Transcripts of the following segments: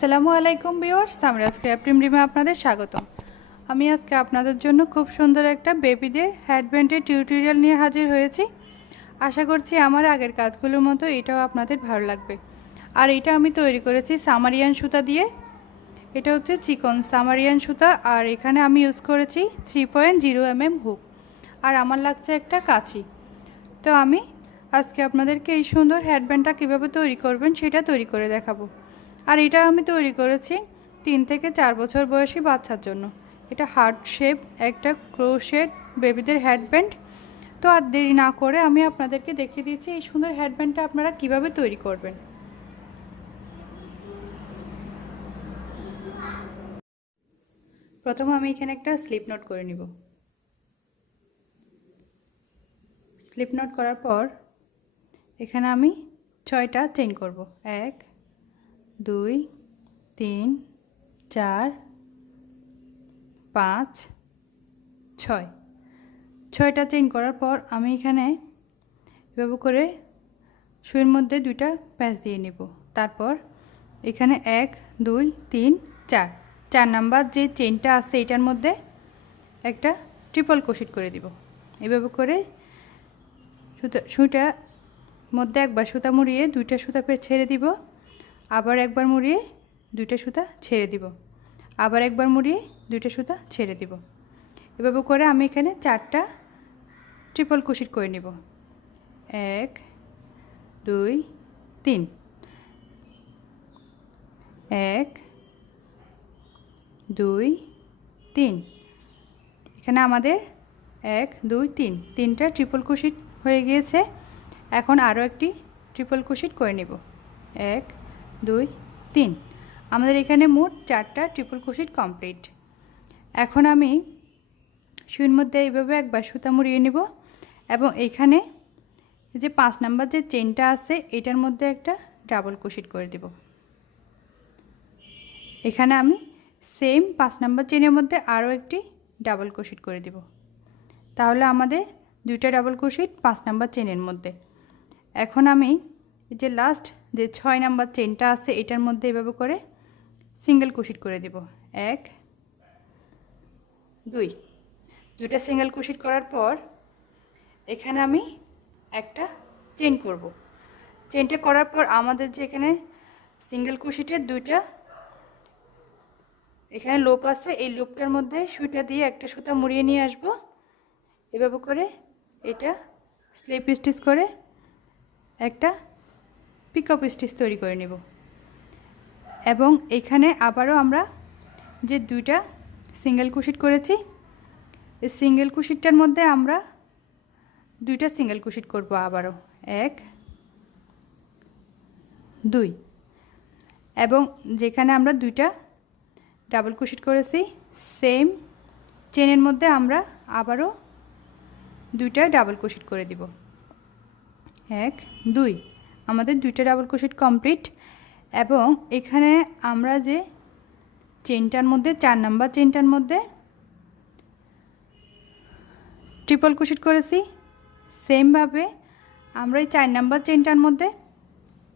আসসালামু আলাইকুম viewers, সামরাজ crafting রিমে আপনাদের স্বাগতম। আমি আজকে আপনাদের জন্য খুব সুন্দর একটা বেবিদের হেডব্যান্ডের টিউটোরিয়াল নিয়ে হাজির হয়েছি। আশা করছি আমার আগের কাজগুলোর মতো এটাও আপনাদের ভালো লাগবে। আর এটা আমি তৈরি করেছি সামারিয়ান সুতা দিয়ে। এটা হচ্ছে চিকন সামারিয়ান সুতা, আর এখানে আমি ইউজ করেছি 3.0 mm হুক, আর আমার লাগছে একটা কাঁচি। তো আমি আজকে আপনাদেরকে এই সুন্দর হেডব্যান্ডটা কীভাবে তৈরি করবেন সেটা তৈরি করে দেখাবো। আর এটা আমি তৈরি করেছি 3 থেকে 4 বছর বয়সী বাচ্চার জন্য। এটা হার্ট শেপ একটা ক্রোশেট বেবিদের হেডব্যান্ড। তো আর দেরি না করে আমি আপনাদেরকে দেখিয়ে দিচ্ছি এই সুন্দর হেডব্যান্ডটা আপনারা কিভাবে তৈরি করবেন। প্রথমে আমি এখানে একটা স্লিপ নোট করে নিব। স্লিপ নোট করার পর এখানে আমি 6টা চেইন করব। 1 2 3 4 5 6। 6টা চেইন করার পর আমি এখানে এভাবে করে সুইয়ের মধ্যে 2টা প্যাঁচ দিয়ে নেব। তারপর এখানে 1 2 3 4 নাম্বার যে চেইনটা আছে এটার মধ্যে একটা ট্রিপল ক্রোশেট করে দিব। এভাবে করে সুইটার মধ্যে একবার সুতা মুড়িয়ে 2টা সুতা ছেড়ে দিব, আবার একবার মুড়িয়ে 2টা সুতা ছেড়ে দিব, আবার একবার মুড়িয়ে 2টা সুতা ছেড়ে দিব। এভাবে করে আমি এখানে 4টা ট্রিপল ক্রোশেট করে নিব। 1 2 3 1 2 3। এখানে আমাদের 1 2 3 তিনটা ট্রিপল ক্রোশেট হয়ে গিয়েছে। এখন আরও একটি ট্রিপল ক্রোশেট করে নেব। 1 2 3। আমাদের এখানে মোট 4টা ট্রিপল ক্রোশেট কমপ্লিট। এখন আমি সুইয়ের মধ্যে এইভাবে একবার সুতা মুড়িয়ে নেব এবং এইখানে যে 5 নাম্বার যে চেইনটা আছে এটার মধ্যে একটা ডাবল ক্রোশেট করে দেব। এখানে আমি সেম 5 নাম্বার চেইনের মধ্যে আরও একটি ডাবল ক্রোশেট করে দেব। তাহলে আমাদের 2টা ডাবল ক্রোশেট 5 নাম্বার চেইনের মধ্যে। এখন আমি যে লাস্ট যে 6 নাম্বার চেইনটা আছে এটার মধ্যে এভাবে করে সিঙ্গেল ক্রোশেট করে দেব। 1 2। 2টা সিঙ্গেল ক্রোশেট করার পর এখানে আমি একটা চেইন করব। চেইনটা করার পর আমাদের যে এখানে সিঙ্গেল ক্রোশেটের 2টা এখানে লুপ আছে, এই লুপটার মধ্যে সুইটা দিয়ে একটা সুতা মুড়িয়ে নিয়ে আসব। এভাবে করে এটা স্লিপ স্টিচ করে একটা পিকআপ স্টিচ তৈরি করে নেব। এবং এখানে আবারও আমরা যে 2টা সিঙ্গেল ক্রোশেট করেছি এই সিঙ্গেল ক্রোশেটটার মধ্যে আমরা 2টা সিঙ্গেল ক্রোশেট করব আবারও। 1 2। এবং যেখানে আমরা 2টা ডাবল ক্রোশেট করেছি সেম চেনের মধ্যে আমরা আবারও 2টা ডাবল ক্রোশেট করে দিব। 1 2। আমাদের 2টা ডাবল ক্রোশেট কমপ্লিট। এবং এখানে আমরা যে চেনটার মধ্যে 4 নাম্বার চেনটার মধ্যে ট্রিপল ক্রোশেট করেছি সেমভাবে আমরা এই 4 নাম্বার চেনটার মধ্যে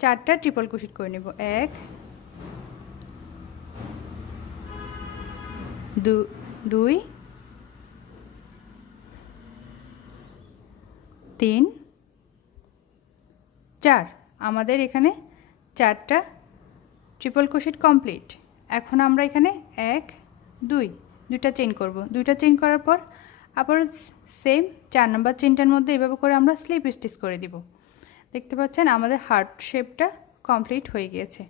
4টা ট্রিপল ক্রোশেট করে নেব। 1 2 3 4। আমাদের এখানে 4টা ট্রিপল ক্রোশেট কমপ্লিট। এখন আমরা এখানে 1 2 2টা চেইন করব। 2টা চেইন করার পর আবার সেম 4 নাম্বার চেইনটার মধ্যে এভাবে করে আমরা স্লিপ স্টিচ করে দিব। দেখতে পাচ্ছেন আমাদের হার্ট শেপটা কমপ্লিট হয়ে গিয়েছে।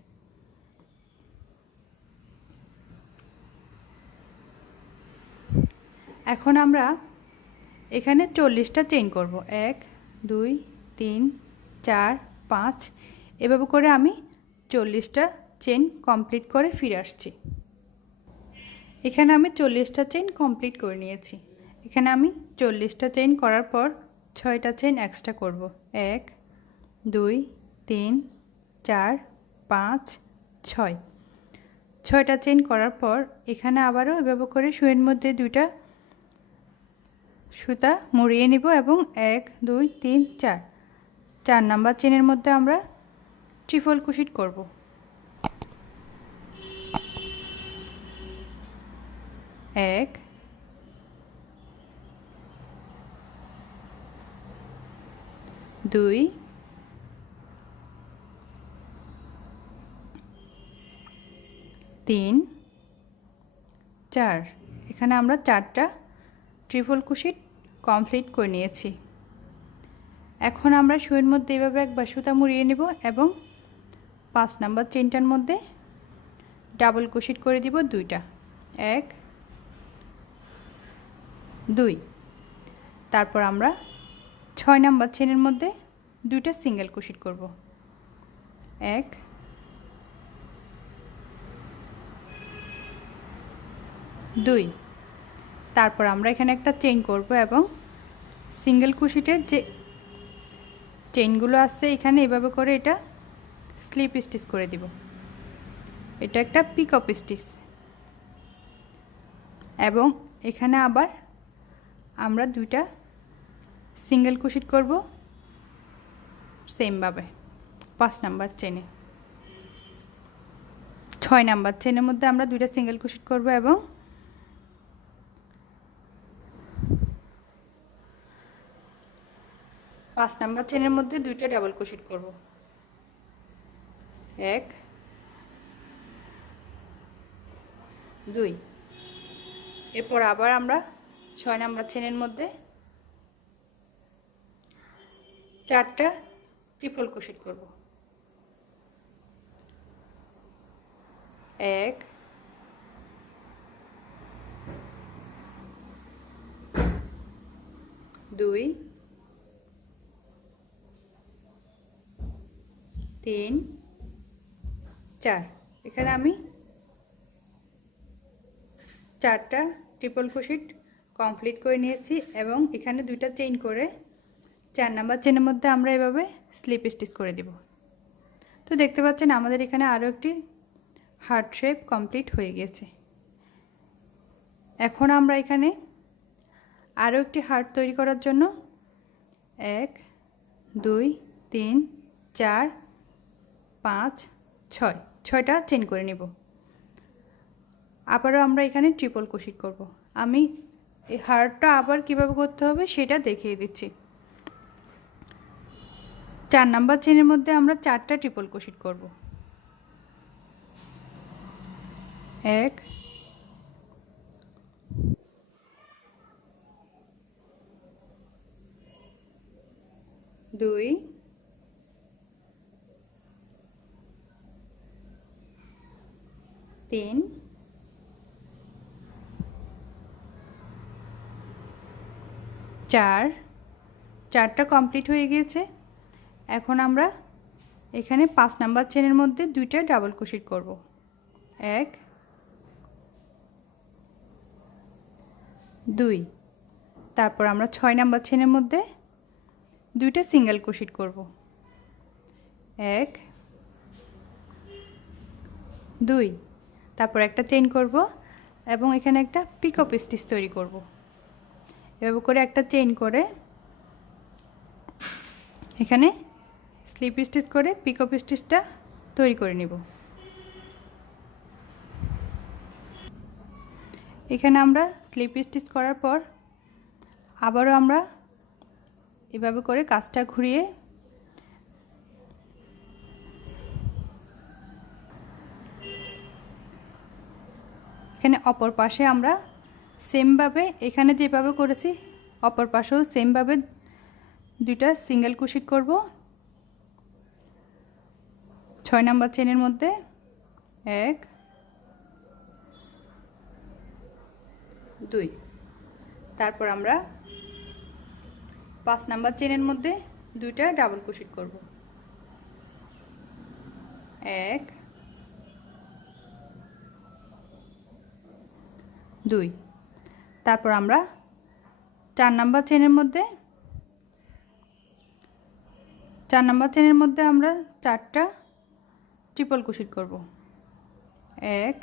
এখন আমরা এখানে 40টা চেইন করব। 1 2 3 4 5। এভাবে করে আমি 40টা চেইন কমপ্লিট করে ফিরে আসছি। এখানে আমি 40টা চেইন কমপ্লিট করে নিয়েছি। এখানে আমি 40টা চেইন করার পর 6টা চেইন এক্সট্রা করব। 1 2 3 4 5 6। 6টা চেইন করার পর এখানে আবারও এভাবে করে সুইয়ের মধ্যে 2টা সুতা মুড়িয়ে নিব এবং 1 2 3 4 নাম্বার চেনের মধ্যে আমরা ট্রিপল ক্রোশেট করব। এক, দুই, তিন, চার। এখানে আমরা 4টা ট্রিপল কুশি কমপ্লিট করে নিয়েছি। এখন আমরা সুইয়ের মধ্যে এভাবে একবার সুতা মুড়িয়ে নেব এবং 5 নাম্বার চেইনটার মধ্যে ডাবল কুশি করে দিব 2টা, 1, 2। তারপর আমরা 6 নাম্বার চেইনের মধ্যে 2টা সিঙ্গেল কুশি করব, 1, 2। তারপর আমরা এখানে একটা চেইন করব এবং সিঙ্গেল কুশিটের যে চেইনগুলো আছে এখানে এভাবে করে এটা স্লিপ স্টিচ করে দিব। এটা একটা পিকআপ স্টিচ এবং এখানে আবার আমরা 2টা সিঙ্গেল কুশি করব সেম ভাবে 5 নাম্বার চেইনে। 6 নাম্বার চেইনের মধ্যে আমরা 2টা সিঙ্গেল কুশি করব এবং 5 নাম্বার চেইনের মধ্যে 2টা ডাবল কুশি করব, 1, 2। এরপর আবার আমরা 6 নাম্বার চেইনের মধ্যে 4টা ট্রিপল কুশি করব, 1, 2, 3, 4। এখানে আমি 4টা ট্রিপল কুশি কমপ্লিট করে নিয়েছি এবং এখানে 2টা চেইন করে 4 নাম্বার চেইনের মধ্যে আমরা এভাবে স্লিপ স্টিচ করে দেব। তো দেখতে পাচ্ছেন আমাদের এখানে আরও একটি হার্ট শেপ কমপ্লিট হয়ে গেছে। এখন আমরা এখানে আরও একটি হার্ট তৈরি করার জন্য 1, 2, 3, 4, 5, 6, 6টা চেইন করে নেব। আবারও আমরা এখানে ট্রিপল কুশি করব। আমি এই হার্টটা আবার কিভাবে করতে হবে সেটা দেখিয়ে দিচ্ছি। 4 নাম্বার চেইনের মধ্যে আমরা 4টা ট্রিপল কুশি করব, 1, 2, 3, 4। 4টা কমপ্লিট হয়ে গিয়েছে। এখন আমরা এখানে 5 নাম্বার চেইনের মধ্যে 2টা ডাবল কুশি করব, 1, 2। তারপর আমরা 6 নাম্বার চেইনের মধ্যে 2টা সিঙ্গেল কুশি করব, 1, 2। তারপর একটা চেইন করব এবং এখানে একটা পিকআপ স্টিচ তৈরি করব। এভাবে করে একটা চেইন করে এখানে স্লিপ স্টিচ করে পিকআপ স্টিচটা তৈরি করে নেব। এখানে আমরা স্লিপ স্টিচ করার পর আবারও আমরা এভাবে করে কাজটা ঘুরিয়ে এখানে অপর পাশে আমরা সেমভাবে এখানে যেভাবে করেছি অপর পাশেও সেমভাবে 2টা সিঙ্গেল কুশি করব 6 নাম্বার চেইনের মধ্যে, 1, 2। তারপর আমরা 5 নাম্বার চেইনের মধ্যে 2টা ডাবল কুশি করব, 1, 2। তারপর আমরা 4 নাম্বার চেইনের মধ্যে আমরা 4টা ট্রিপল কুশি করব, 1,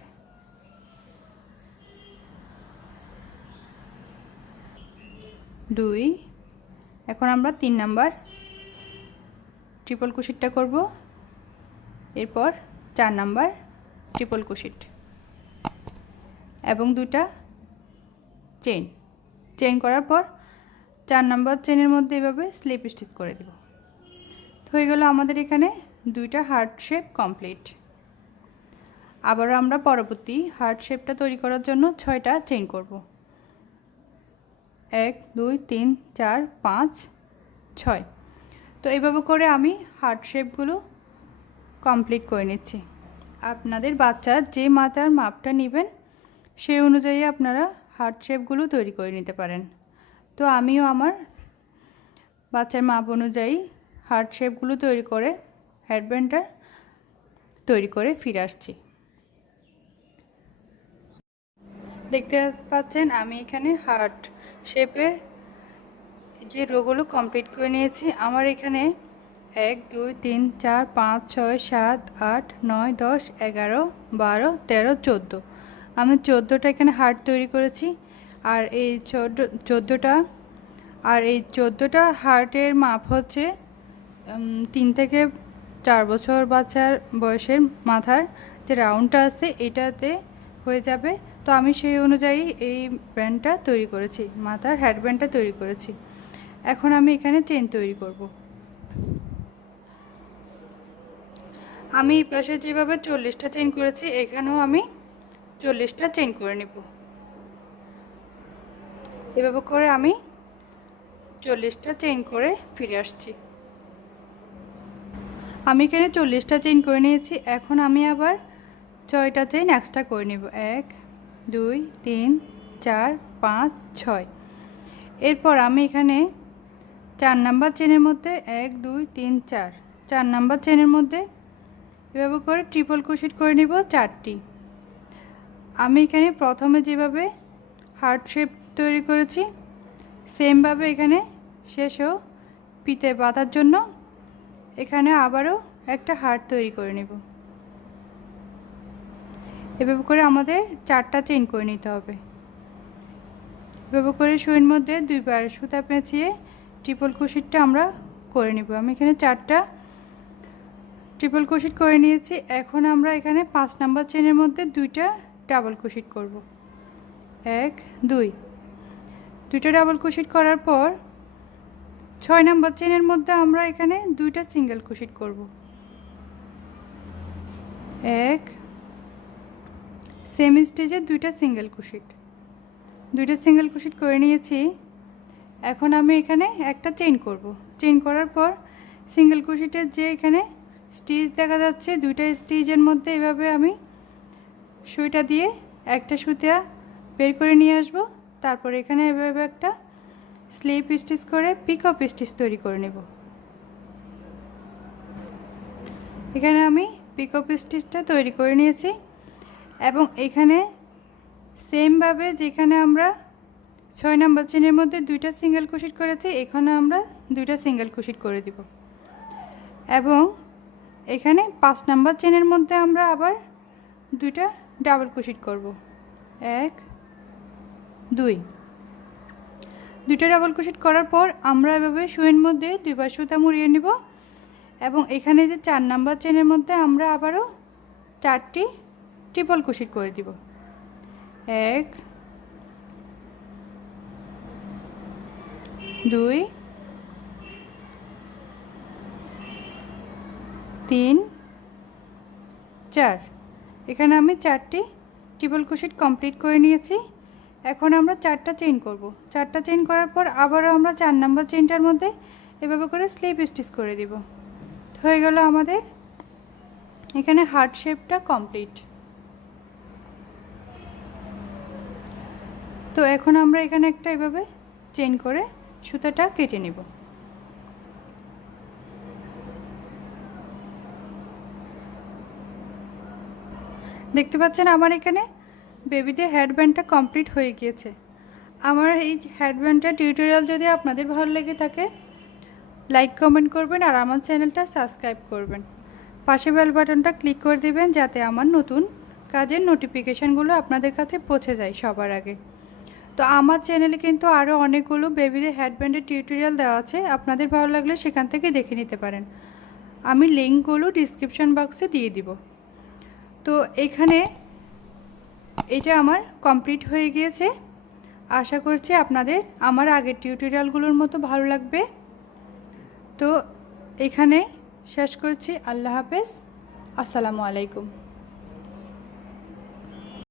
2। এখন আমরা 3 নাম্বার ট্রিপল কুশিটা করব, এরপর 4 নাম্বার ট্রিপল কুশি এবং 2টা চেইন। চেইন করার পর 4 নাম্বার চেইনের মধ্যে এভাবে স্লিপ স্টিচ করে দেব। হয়ে গেল আমাদের এখানে দুইটা হার্ট শেপ কমপ্লিট। আবারও আমরা পরবর্তী হার্ট শেপটা তৈরি করার জন্য 6টা চেইন করব। 1 2 3 4 5 6। তো এইভাবে করে আমি হার্ট শেপগুলো কমপ্লিট করে নিচ্ছি। আপনাদের বাচ্চার যে মাথার মাপটা নেবেন সেই অনুযায়ী আপনারা হার্ট শেপগুলো তৈরি করে নিতে পারেন। তো আমিও আমার বাচ্চার মাপ অনুযায়ী হার্ট শেপগুলো তৈরি করে হেডব্যান্ডটা তৈরি করে ফিরে আসছি। দেখতে পাচ্ছেন আমি এখানে হার্ট শেপের যে রোগুলো কমপ্লিট করে নিয়েছি। আমার এখানে 1 2 3 4 5 6 7 8 9 10 11 12 13 14। আমি 14টা এখানে হার্ট তৈরি করেছি। আর এই 14টা হার্টের মাপ হচ্ছে 3 থেকে 4 বছর বাচ্চার বয়সের মাথার যে রাউন্ডটা আছে এটাতে হয়ে যাবে। তো আমি সেই অনুযায়ী এই ব্যান্ডটা তৈরি করেছি, মাথার হেডব্যান্ডটা তৈরি করেছি। এখন আমি এখানে চেইন তৈরি করব। আমি এই পাশে যেভাবে 40টা চেইন করেছি এখানেও আমি 40টা চেইন করে নেব। এভাবে করে আমি 40টা চেইন করে ফিরে আসছি। আমি এখানে 40টা চেইন করে নিয়েছি। এখন আমি আবার 6টা চেইন এক্সট্রা করে নেব। 1 2 3 4 5 6। এরপর আমি এখানে 4 নাম্বার চেনের মধ্যে 1 2 3 4 নাম্বার চেনের মধ্যে এভাবে করে ট্রিপল ক্রোশেট করে নিব 4টি। আমি এখানে প্রথমে যেভাবে হার্ট শেপ তৈরি করেছি সেমভাবে এখানে শেষেও পিতে বাঁধার জন্য এখানে আবারও একটা হার্ট তৈরি করে নেব। এভাবে করে আমাদের 4টা চেইন করে নিতে হবে। এভাবে করে সুইয়ের মধ্যে 2বার সুতা পেঁচিয়ে ট্রিপল ক্রোশেটটা আমরা করে নেব। আমি এখানে 4টা ট্রিপল ক্রোশেট করে নিয়েছি। এখন আমরা এখানে 5 নাম্বার চেনের মধ্যে 2টা ডাবল ক্রোশেট করব। 1 2। 2টা ডাবল ক্রোশেট করার পর 6 নাম্বার চেনের মধ্যে আমরা এখানে 2টা সিঙ্গেল ক্রোশেট করব। 1 সেম স্টিচে 2টা সিঙ্গেল ক্রোশেট। 2টা সিঙ্গেল ক্রোশেট করে নিয়েছি। এখন আমি এখানে একটা চেইন করব। চেইন করার পর সিঙ্গেল ক্রোশেটের যে এখানে স্টিচ দেখা যাচ্ছে 2টা স্টিচের মধ্যে এভাবে আমি সুইটা দিয়ে একটা সুতা বের করে নিয়ে আসব। তারপর এখানে এভাবে একটা স্লিপ স্টিচ করে পিকআপ স্টিচ তৈরি করে নেব। এখানে আমি পিকআপ স্টিচটা তৈরি করে নিয়েছি এবং এখানে সেমভাবে যেখানে আমরা 6 নাম্বার চেনের মধ্যে 2টা সিঙ্গেল ক্রোশেট করেছি এখানে আমরা 2টা সিঙ্গেল ক্রোশেট করে দিব এবং এখানে 5 নাম্বার চেনের মধ্যে আমরা আবার 2টা ডাবল ক্রোশেট করব। 1 2। 2টা ডাবল ক্রোশেট করার পর আমরা এভাবে সুইয়ের মধ্যে 2বার সুতা মুড়িয়ে নিব এবং এখানে যে 4 নাম্বার চেনের মধ্যে আমরা আবারও 4টি ট্রিপল ক্রোশেট করে দিব। 1 2 3 4। এখানে আমি 4টি ট্রিপল ক্রোশেট কমপ্লিট করে নিয়েছি। এখন আমরা 4টা চেইন করব। 4টা চেইন করার পর আবারও আমরা 4 নাম্বার চেইনটার মধ্যে এভাবে করে স্লিপ স্টিচ করে দিব। হয়ে গেল আমাদের এখানে হার্ট শেপটা কমপ্লিট। তো এখন আমরা এখানে একটা এভাবে চেইন করে সুতাটা কেটে নেব। দেখতে পাচ্ছেন আমার এখানে বেবিদের হেডব্যান্ডটা কমপ্লিট হয়ে গিয়েছে। আমার এই হেডব্যান্ডটা টিউটোরিয়াল যদি আপনাদের ভালো লেগে থাকে লাইক কমেন্ট করবেন আর আমার চ্যানেলটা সাবস্ক্রাইব করবেন। পাশে বেল বাটনটা ক্লিক করে দিবেন যাতে আমার নতুন কাজের নোটিফিকেশানগুলো আপনাদের কাছে পৌঁছে যায় সবার আগে। তো আমার চ্যানেলে কিন্তু আরও অনেকগুলো বেবিদের হেডব্যান্ডের টিউটোরিয়াল দেওয়া আছে, আপনাদের ভালো লাগলে সেখান থেকে দেখে নিতে পারেন। আমি লিঙ্কগুলো ডিসক্রিপশন বক্সে দিয়ে দিব। তো এখানে এটা আমার কমপ্লিট হয়ে গিয়েছে। আশা করছি আপনাদের আমার আগের টিউটোরিয়ালগুলোর মতো ভালো লাগবে। তো এখানে শেষ করছি। আল্লাহ হাফেজ, আসসালামু আলাইকুম।